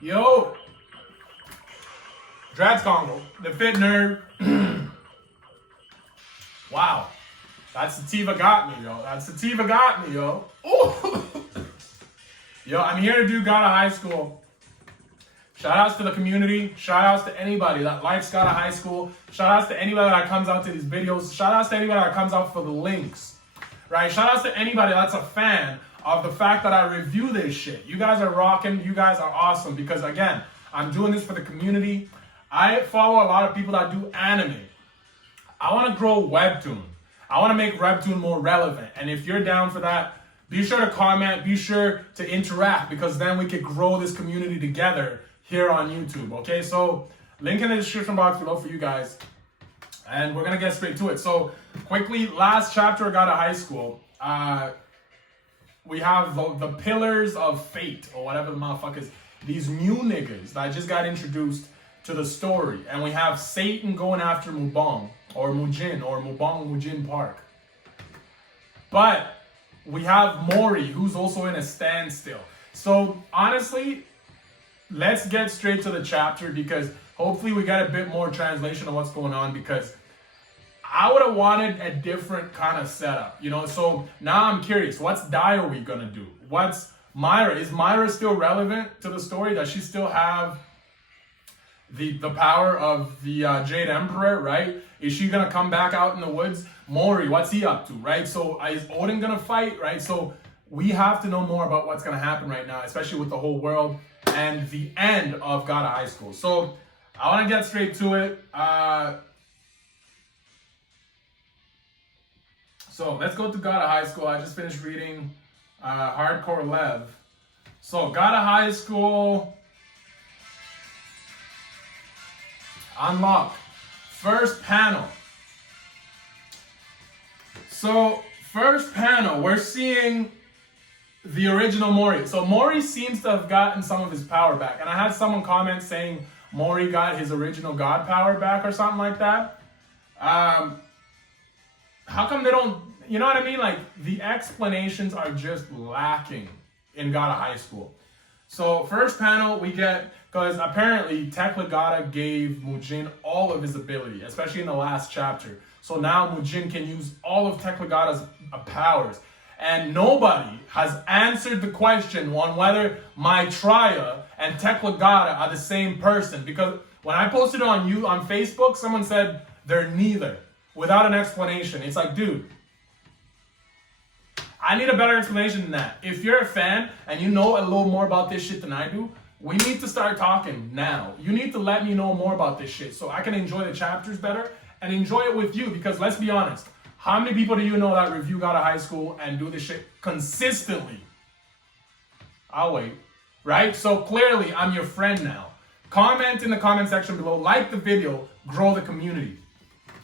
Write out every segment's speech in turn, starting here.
Yo, Drads Congo, the fit nerd. Wow, that sativa got me, yo. That sativa got me, yo. Ooh. Yo, I'm here to do God of High School. Shout outs to the community. Shout outs to anybody that likes God of High School. Shout outs to anybody that comes out to these videos. Shout outs to anybody that comes out for the links. Right? Shout outs to anybody that's a fan of the fact that I review this shit. You guys are rocking. You guys are awesome because, again, I'm doing this for the community. I follow a lot of people that do anime. I want to grow Webtoon. I want to make Webtoon more relevant. And if you're down for that, be sure to comment. Be sure to interact because then we could grow this community together here on YouTube. Okay, so link in the description box below for you guys. And we're going to get straight to it. So quickly, last chapter of God of High School. We have the pillars of fate or whatever the motherfuckers. These new niggas that just got introduced to the story. And we have Satan going after Mubong or Mujin or Mubong Mujin Park. But we have Mori who's also in a standstill. So honestly, let's get straight to the chapter because hopefully we get a bit more translation of what's going on because I would have wanted a different kind of setup, you know? So now I'm curious, what's Daiwi gonna do? What's Myra? Is Myra still relevant to the story? Does she still have the power of the Jade Emperor, right? Is she gonna come back out in the woods? Mori, what's he up to, right? So is Odin gonna fight, right? So we have to know more about what's gonna happen right now, especially with the whole world and the end of God of High School. So I wanna get straight to it. So let's go to God of High School. I just finished reading Hardcore Lev. So God of High School. Unlock. First panel. So first panel, we're seeing the original Mori. So Mori seems to have gotten some of his power back. And I had someone comment saying Mori got his original God power back or something like that. How come they don't, you know what I mean? Like the explanations are just lacking in God of High School. So first panel we get, because apparently Teklagata gave Mujin all of his ability, especially in the last chapter. So now Mujin can use all of Teklagata's powers. And nobody has answered the question on whether Maitreya and Teklagata are the same person. Because when I posted it on Facebook, someone said they're neither. Without an explanation. It's like, dude, I need a better explanation than that. If you're a fan and you know a little more about this shit than I do, we need to start talking now. You need to let me know more about this shit so I can enjoy the chapters better and enjoy it with you. Because let's be honest, how many people do you know that review God of High School and do this shit consistently? I'll wait, right? So clearly I'm your friend now. Comment in the comment section below, like the video, grow the community.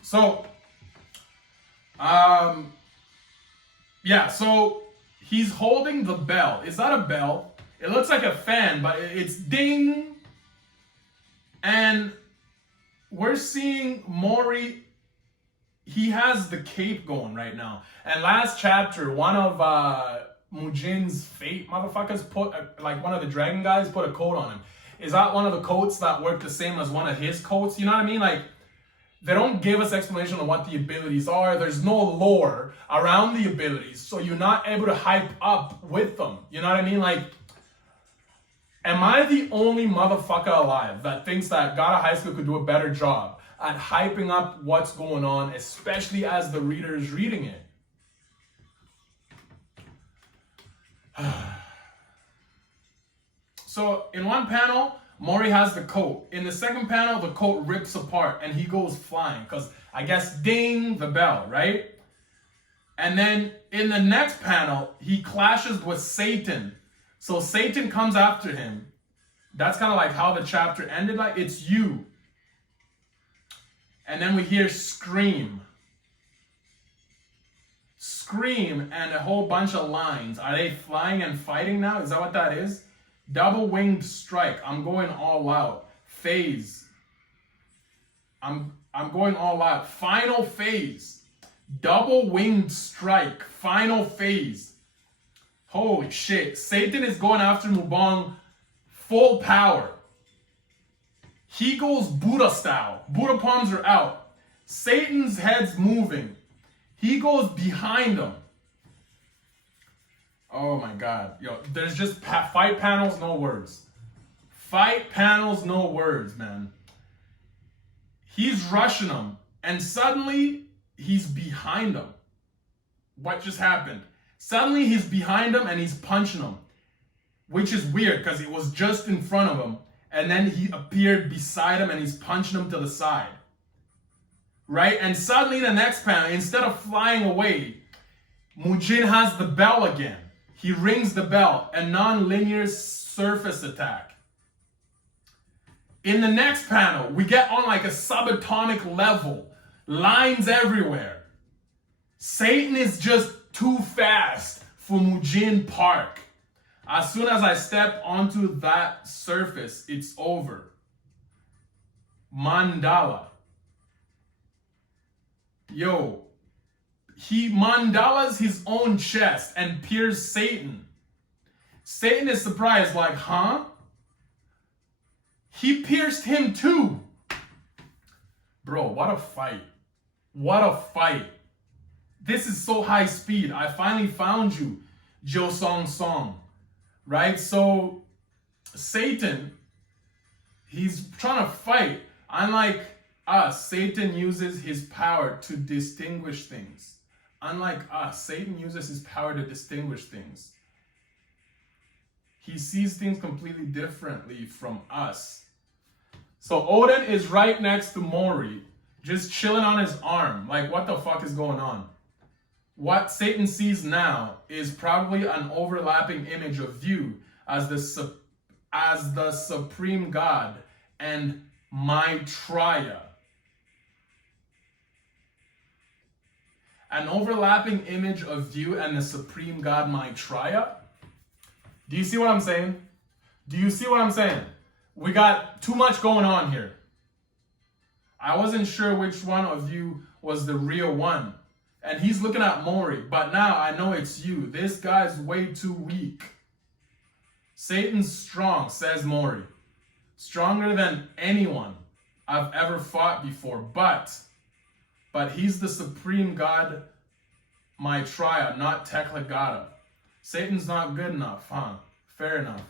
So, yeah, so he's holding the bell. Is that a bell? It looks like a fan, but it's ding. And we're seeing Mori, he has the cape going right now. And last chapter, one of Mujin's fate motherfuckers put, like one of the dragon guys put a coat on him. Is that one of the coats that work the same as one of his coats? You know what I mean? Like, they don't give us explanation on what the abilities are. There's no lore around the abilities, so you're not able to hype up with them. You know what I mean? Like, am I the only motherfucker alive that thinks that God of High School could do a better job at hyping up what's going on, especially as the reader is reading it? So, in one panel, Mori has the coat. In the second panel, the coat rips apart and he goes flying because I guess ding the bell, right? And then in the next panel, he clashes with Satan. So Satan comes after him. That's kind of like how the chapter ended. Like, it's you. And then we hear scream. Scream and a whole bunch of lines. Are they flying and fighting now? Is that what that is? Double winged strike. I'm going all out. Phase. I'm going all out. Final phase. Double winged strike. Final phase. Holy shit. Satan is going after Mubong full power. He goes Buddha style. Buddha palms are out. Satan's head's moving. He goes behind him. Oh my God. Yo, there's just fight panels, no words. Fight panels, no words, man. He's rushing him, and suddenly he's behind him. What just happened? Suddenly he's behind him and he's punching him, which is weird because he was just in front of him, and then he appeared beside him and he's punching him to the side. Right? And suddenly the next panel, instead of flying away, Mujin has the bell again. He rings the bell, a non-linear surface attack. In the next panel, we get on like a subatomic level. Lines everywhere. Satan is just too fast for Mujin Park. As soon as I step onto that surface, it's over. Mandala. Yo, he mandalas his own chest and pierces Satan. Satan is surprised, like, huh? He pierced him too. Bro, what a fight. What a fight. This is so high speed. I finally found you, Jo Song Song. Right? So, Satan, he's trying to fight. Unlike us, Satan uses his power to distinguish things. Unlike us, Satan uses his power to distinguish things. He sees things completely differently from us. So Odin is right next to Mori, just chilling on his arm. Like, what the fuck is going on? What Satan sees now is probably an overlapping image of you as the supreme god and Maitreya. An overlapping image of you and the supreme god Maitreya? Do you see what I'm saying? Do you see what I'm saying? We got too much going on here. I wasn't sure which one of you was the real one. And he's looking at Mori, but now I know it's you. This guy's way too weak. Satan's strong, says Mori. Stronger than anyone I've ever fought before. But he's the supreme god Maitreya, not Teklagata. Satan's not good enough, huh? Fair enough.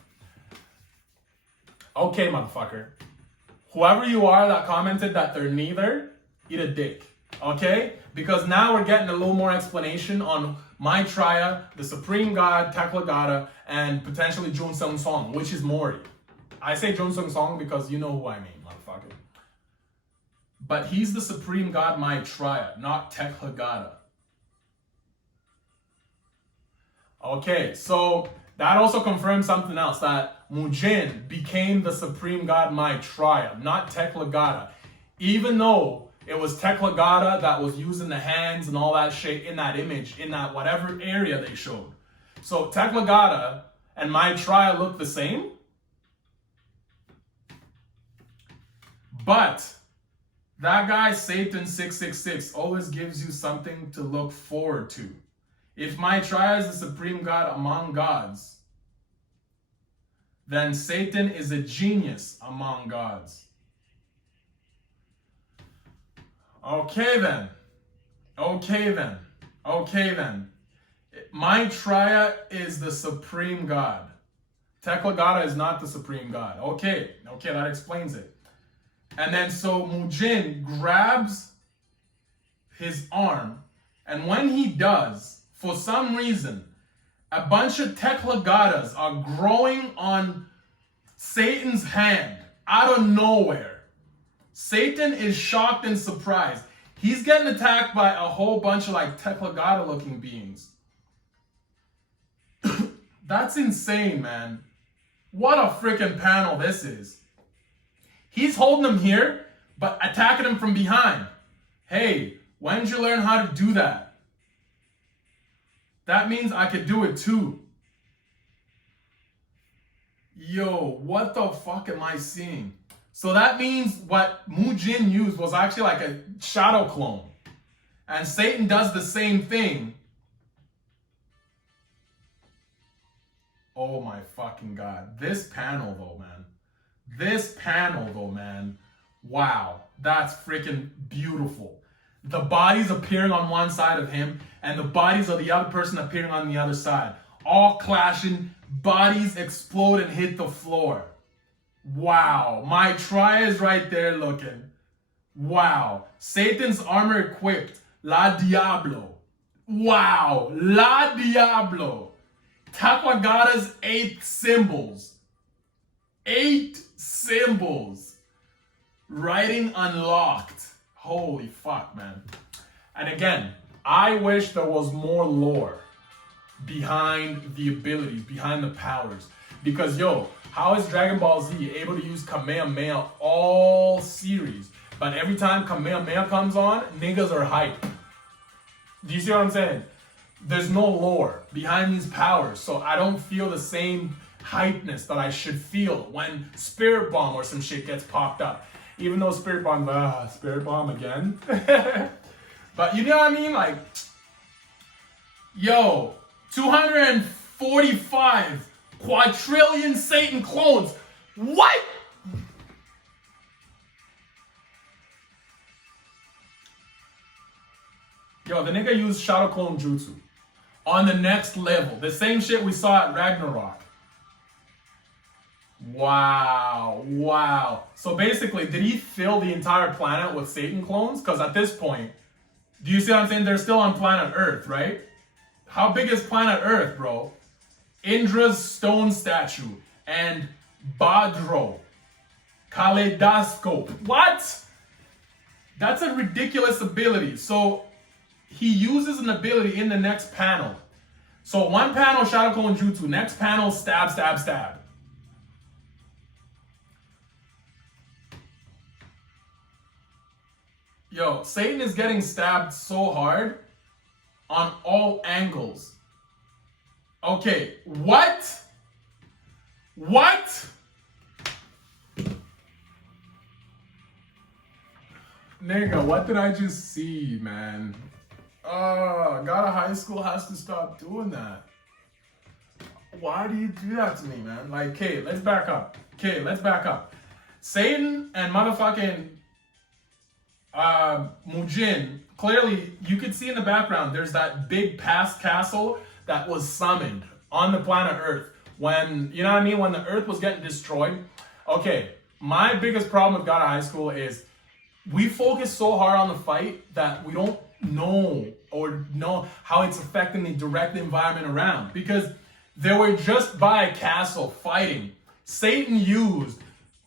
Okay, motherfucker. Whoever you are that commented that they're neither, eat a dick. Okay? Because now we're getting a little more explanation on Maitreya, the supreme god, Teklagata, and potentially Jun Sung Song, which is Mori. I say Jun Sung Song because you know who I mean, motherfucker. But he's the supreme god Maitreya, not Teklagata. Okay, so that also confirms something else, that Mujin became the supreme god Maitreya, not Teklagata. Even though it was Teklagata that was using the hands and all that shit in that image, in that whatever area they showed. So Teklagata and Maitreya look the same. But that guy, Satan 666, always gives you something to look forward to. If Maitreya is the supreme god among gods, then Satan is a genius among gods. Okay then. Maitreya is the supreme god. Teklagata is not the supreme god. Okay, that explains it. And then so Mujin grabs his arm, and when he does, for some reason, a bunch of Teklagatas are growing on Satan's hand out of nowhere. Satan is shocked and surprised. He's getting attacked by a whole bunch of like Teklagata looking beings. That's insane, man. What a freaking panel this is. He's holding him here, but attacking him from behind. Hey, when did you learn how to do that? That means I could do it too. Yo, what the fuck am I seeing? So that means what Mujin used was actually like a shadow clone. And Satan does the same thing. Oh my fucking God. This panel though, man. This panel though, man. Wow. That's freaking beautiful. The bodies appearing on one side of him and the bodies of the other person appearing on the other side. All clashing, bodies explode and hit the floor. Wow. My try is right there looking. Wow. Satan's armor equipped. La Diablo. Wow. La Diablo. Taquagada's 8 symbols. 8 symbols. Writing unlocked. Holy fuck, man. And again, I wish there was more lore behind the abilities, behind the powers. Because, yo, how is Dragon Ball Z able to use Kamehameha all series? But every time Kamehameha comes on, niggas are hyped. Do you see what I'm saying? There's no lore behind these powers, so I don't feel the same hypeness that I should feel when Spirit Bomb or some shit gets popped up. Even though Spirit Bomb again. But you know what I mean? Like, yo, 245 quadrillion Satan clones. What? Yo, the nigga used Shadow Clone Jutsu on the next level. The same shit we saw at Ragnarok. Wow, wow. So basically, did he fill the entire planet with Satan clones? Because at this point, do you see what I'm saying? They're still on planet Earth, right? How big is planet Earth, bro? Indra's stone statue and Badro. Kaleidoscope. What? That's a ridiculous ability. So he uses an ability in the next panel. So one panel, Shadow Clone Jutsu. Next panel, stab, stab, stab. Yo, Satan is getting stabbed so hard on all angles. Okay, what? What? Nigga, what did I just see, man? God of High School has to stop doing that. Why do you do that to me, man? Like, okay, let's back up. Satan and motherfucking Mujin, clearly you could see in the background there's that big past castle that was summoned on the planet Earth when, you know what I mean, when the Earth was getting destroyed. Okay, my biggest problem with God of High School is we focus so hard on the fight that we don't know how it's affecting the direct environment around, because they were just by a castle fighting. Satan used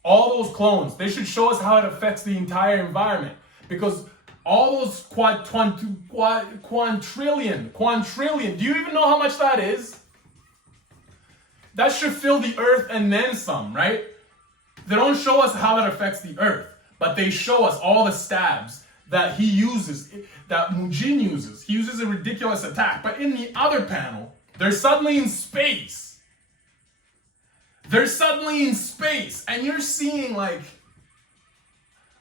all those clones. They should show us how it affects the entire environment, because all those quantrillion, do you even know how much that is? That should fill the Earth and then some, right? They don't show us how that affects the Earth, but they show us all the stabs that he uses, that Mujin uses. He uses a ridiculous attack. But in the other panel, they're suddenly in space. And you're seeing, like,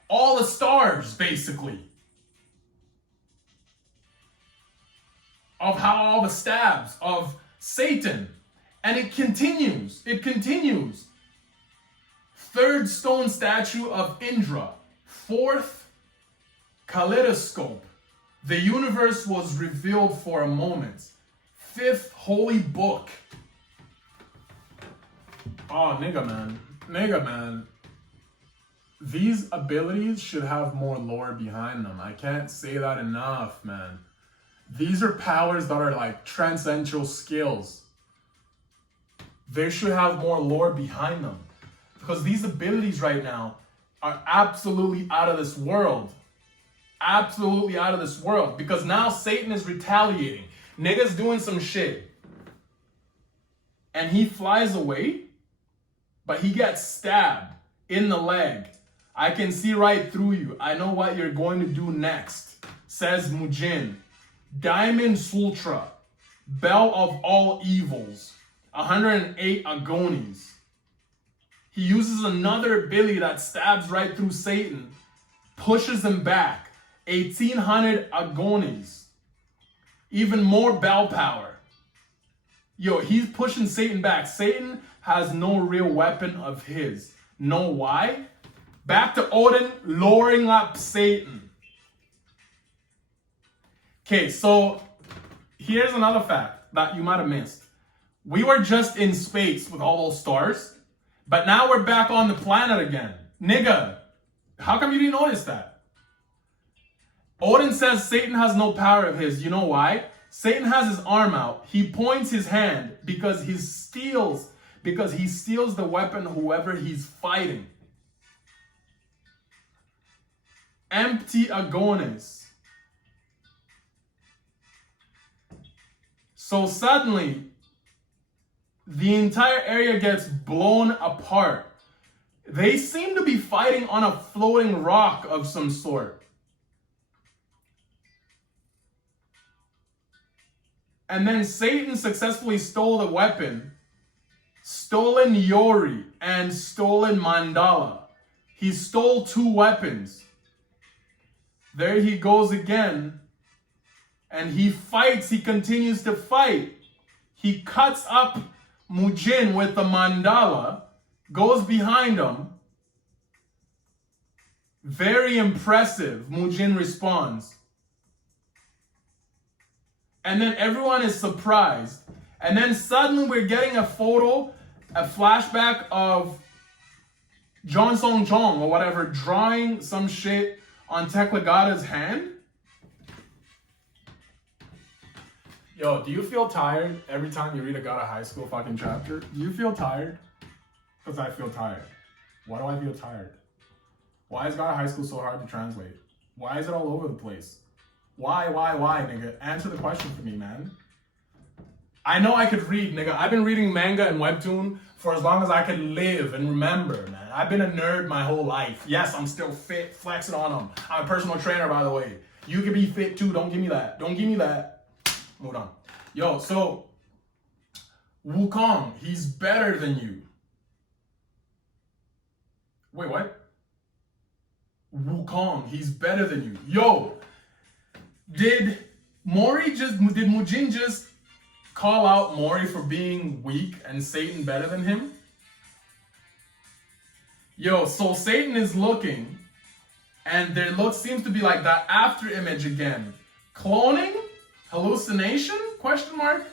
all the stars, basically, of how all the stabs of Satan. And it continues. Third stone statue of Indra. Fourth, kaleidoscope. The universe was revealed for a moment. Fifth, holy book. Oh, nigga, man. These abilities should have more lore behind them. I can't say that enough, man. These are powers that are like transcendental skills. They should have more lore behind them, because these abilities right now are absolutely out of this world. Because now Satan is retaliating. Nigga's doing some shit and he flies away, but he gets stabbed in the leg. I can see right through you. I know what you're going to do next, says Mujin. Diamond Sultra, Bell of all evils, 108 agonies. He uses another ability that stabs right through Satan, pushes him back, 1800 agonies. Even more bell power. Yo, he's pushing Satan back. Satan has no real weapon of his. Know why? Back to Odin lowering up Satan. Okay, so here's another fact that you might have missed. We were just in space with all those stars, but now we're back on the planet again. Nigga, how come you didn't notice that? Odin says Satan has no power of his. You know why? Satan has his arm out. He points his hand because he steals the weapon whoever he's fighting. Empty agonis. So suddenly, the entire area gets blown apart. They seem to be fighting on a floating rock of some sort. And then Satan successfully stole the weapon, stolen Yori, and stolen Mandala. He stole 2 weapons. There he goes again. And he fights, he continues to fight. He cuts up Mujin with the Mandala, goes behind him. Very impressive, Mujin responds. And then everyone is surprised. And then suddenly we're getting a photo, a flashback of John Song Jong or whatever drawing some shit on Teklagada's hand. Yo, do you feel tired every time you read a God of High School fucking chapter? Do you feel tired? Because I feel tired. Why do I feel tired? Why is God of High School so hard to translate? Why is it all over the place? Why, nigga? Answer the question for me, man. I know I could read, nigga. I've been reading manga and webtoon for as long as I could live and remember, man. I've been a nerd my whole life. Yes, I'm still fit, flexing on them. I'm a personal trainer, by the way. You can be fit too. Don't give me that. Don't give me that. Hold on. Yo, so Wukong, he's better than you. Wait, what? Wukong, he's better than you. Yo, did Mujin just call out Mori for being weak and Satan better than him? Yo, so Satan is looking, and their look seems to be like that after image again. Cloning? Hallucination? Question mark?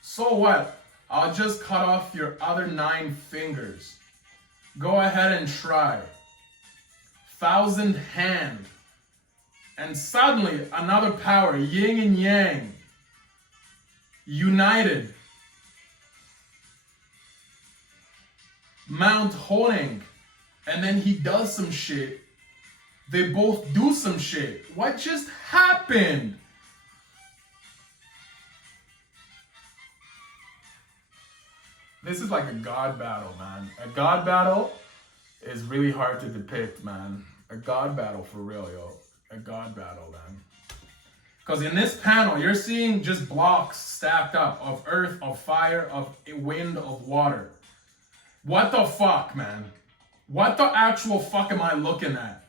So what? I'll just cut off your other 9 fingers. Go ahead and try. 1,000 hand. And suddenly another power, yin and yang, united. Mount Honing. And then he does some shit. They both do some shit. What just happened? This is like a god battle, man. A god battle is really hard to depict, man. A god battle for real, yo. A god battle, man. Because in this panel, you're seeing just blocks stacked up of earth, of fire, of wind, of water. What the fuck, man? What the actual fuck am I looking at?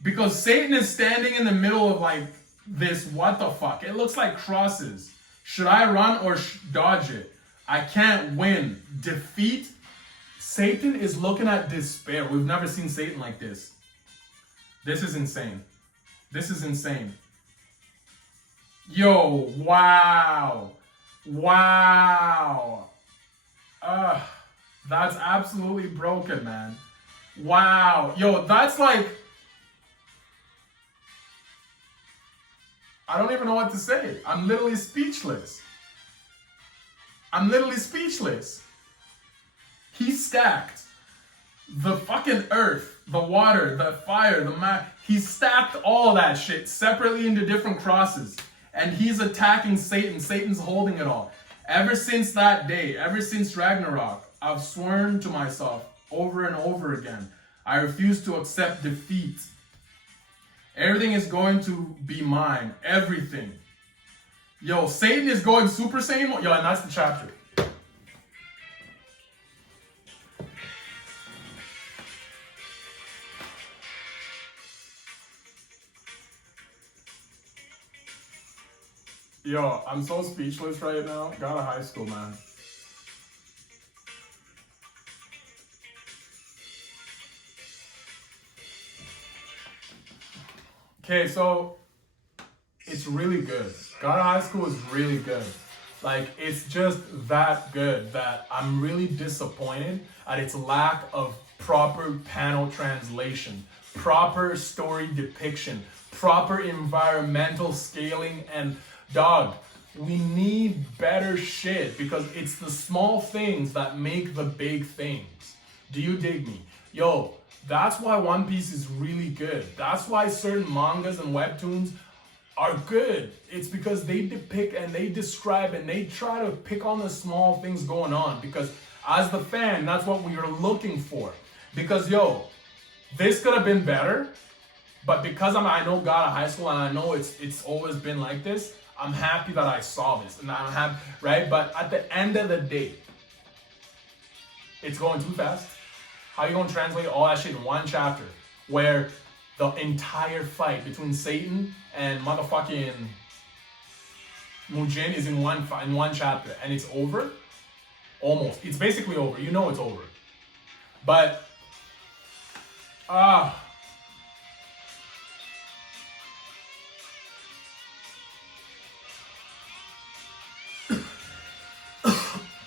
Because Satan is standing in the middle of like this, what the fuck? It looks like crosses. Should I run or dodge it? I can't win. Defeat? Satan is looking at despair. We've never seen Satan like this. This is insane. This is insane. Yo, wow. Wow. That's absolutely broken, man. Wow. Yo, that's like... I don't even know what to say. I'm literally speechless. I'm literally speechless. He stacked the fucking earth, the water, the fire, the map. He stacked all that shit separately into different crosses. And he's attacking Satan. Satan's holding it all. Ever since that day, ever since Ragnarok, I've sworn to myself over and over again, I refuse to accept defeat. Everything is going to be mine. Everything. Yo, Satan is going Super Saiyan. Yo, and that's the chapter. Yo, I'm so speechless right now. Got a high school, man. Okay, so it's really good. Got a high school is really good. Like, it's just that good that I'm really disappointed at its lack of proper panel translation, proper story depiction, proper environmental scaling, and dog, we need better shit because it's the small things that make the big things. Do you dig me? Yo, that's why One Piece is really good. That's why certain mangas and webtoons are good. It's because they depict and they describe and they try to pick on the small things going on. Because as the fan, that's what we are looking for. Because yo, this could have been better, but because I know God at high school and I know it's always been like this, I'm happy that I saw this and I'm happy, right? But at the end of the day, it's going too fast. How you gonna translate all that shit in one chapter where the entire fight between Satan and motherfucking Mujin is in one chapter and it's over? Almost. It's basically over. You know it's over. But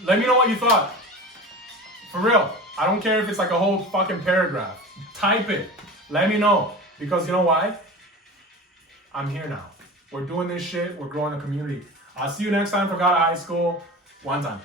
let me know what you thought. For real. I don't care if it's like a whole fucking paragraph. Type it. Let me know. Because you know why? I'm here now. We're doing this shit. We're growing a community. I'll see you next time for God High School. One time.